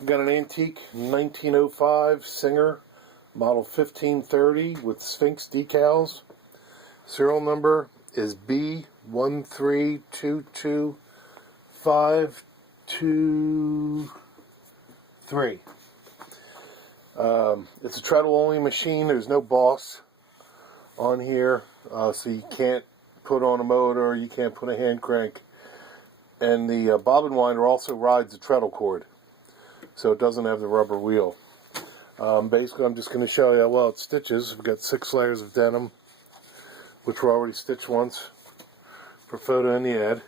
I've got an antique 1905 Singer, model 1530 with Sphinx decals. Serial number is B1322522. It's a treadle only machine. There's no boss on here, so you can't put on a motor, you can't put a hand crank. And the bobbin winder also rides the treadle cord, so it doesn't have the rubber wheel. Basically, I'm just going to show you how well it stitches. We've got 6 layers of denim, which were already stitched once for photo in the ad.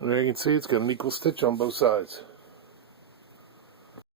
And there you can see it's got an equal stitch on both sides.